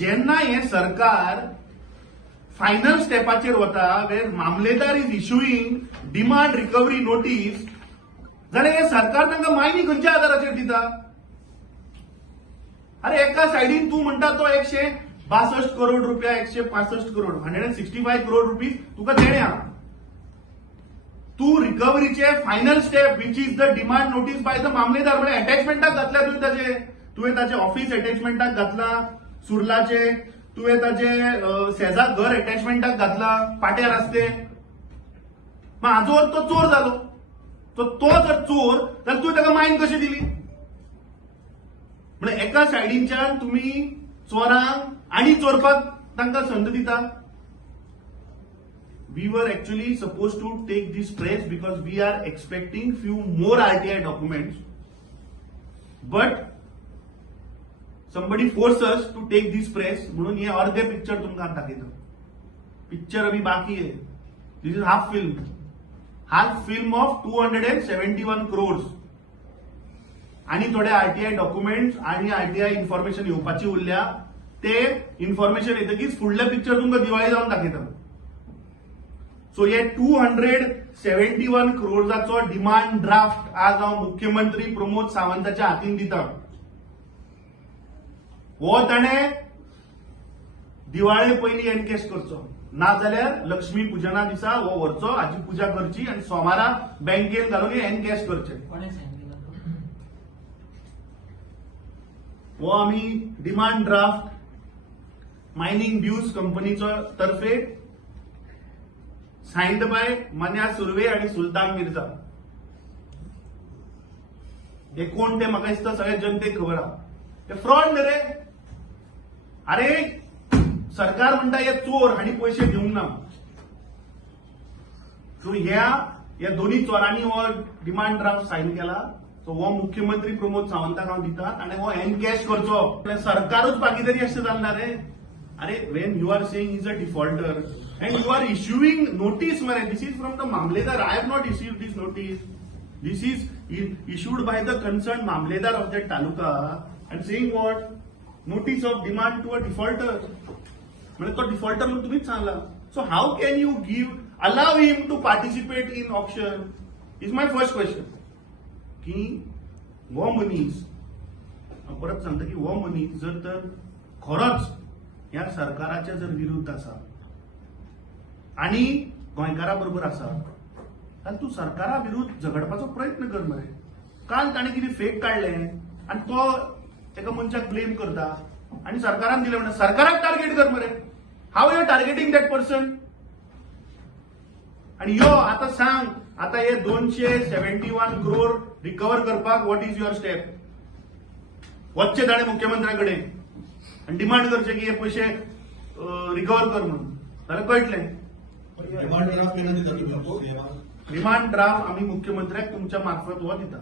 जेन्ना हे सरकार फायनल स्टेपाचेर वता वेर मामलेदार इज इश्युईंग डिमांड रिकवरी नोटीस, जाल्यार हे सरकार तांकां मायनी खंयच्या आधाराचेर दिता? अरे एका सायडीन तूं म्हणटा तो 162 करोड रुपया 165 करोड 165 करोड रुपीज तुका देण्या. तू रिकवरीचे final step which is the demand notice by the Mamlatdar म्हणजे अटॅचमेंटाक घातल्या तुवें ताचे ऑफिस अटॅचमेंटाक घातला सुर्लाचे, तुवें ताचे शेजार घर अटॅचमेंटाक घातला पाट्या रस्ते. मग हाजो अर्थ तो चोर जालो. तो जर चोर जाल्यार तुवें ताका मायन कशी दिली? म्हणजे एका सायडींच्यान तुम्ही चोरांक आणि चोरपाक तांकां संद दिता. We were actually supposed to take this press because we are expecting few more RTI documents, but somebody forced us to take this press. म्हणून हे अर्धे पिक्चर तुमकां दाखयता. पिक्चर अभी बाकी है. This is half film of 271 crores. आणि थोडे आरटीआय डॉक्युमेंट्स आणि आरटीआय इन्फॉर्मेशन येवपाची उरल्या. ते इन्फॉर्मेशन येतकीच फुडले पिक्चर तुमकां दिवाळी जावन दाखयता. सो हे 271 करोडचा डिमांड ड्राफ्ट आज हांव मुख्यमंत्री प्रमोद सावंताच्या हातीन दिता. हो ताणें दिवाळे पयलीं एनकॅश करचो, नाजाल्यार लक्ष्मी पुजना दिसा हो व्हरचो, हाची पुजा करची आणि सोमारा बँकेन घालून एनकॅश करचे. हो आम्ही डिमांड ड्राफ्ट मायनिंग ड्यूज कंपनीचो तर्फे साइंड बाय मन्या सुर्वे आणि सुलतान मिर्झा. हे कोण ते म्हाका दिसता सगळ्या जनतेक खबर आहा. ते फ्रॉड न्ही रे. अरे सरकार म्हणटा हे चोर हाणी पैसे दिवंक ना. सो ह्या दोन्ही चोरांनी हो डिमांड ड्राफ्ट साइन केला. सो हो मुख्यमंत्री प्रमोद सावंताक हांव दिता आणि हो एनकॅश करचो. सरकारूच बाकीदारी अशें जालना रे. अरे when you are saying is a defaulter and you are issuing notice, this is from the Mamledar. I have not issued this notice. This is issued by the concerned Mamledar of that taluka and saying what? Notice of demand to a defaulter. म्हणजे तो defaulter म्हणून तुम्हीच सांगला. So how can you allow him to participate in auction? Is my first question. की वो मनीस परत सांगता की वो मनीस जर तर खरोच या सरकाराच्या जर विरुद्ध असा आणि गोंयकाराबरोबर आसा जाल्यार तूं सरकारा विरुद्ध झगडपाचो प्रयत्न कर मरे. काल ताणें कितें फेक काडलें आनी तो एका मनशाक ब्लेम करता आनी सरकारान दिलें म्हणटा सरकाराक टार्गेट कर मरे. How you are targeting that person? आणि यो आतां सांग, आता हे 271 करोड रिकवर करपाक व्हॉट इज युअर स्टेप? वचचे ताणें मुख्यमंत्र्याकडे आनी डिमांड करचे की हे पैसे रिकवर कर म्हणून, जाल्यार कळटलें. डिमांड ड्राफ्ट आम्ही मुख्यमंत्र्याक तुमच्या मार्फत हो दिता.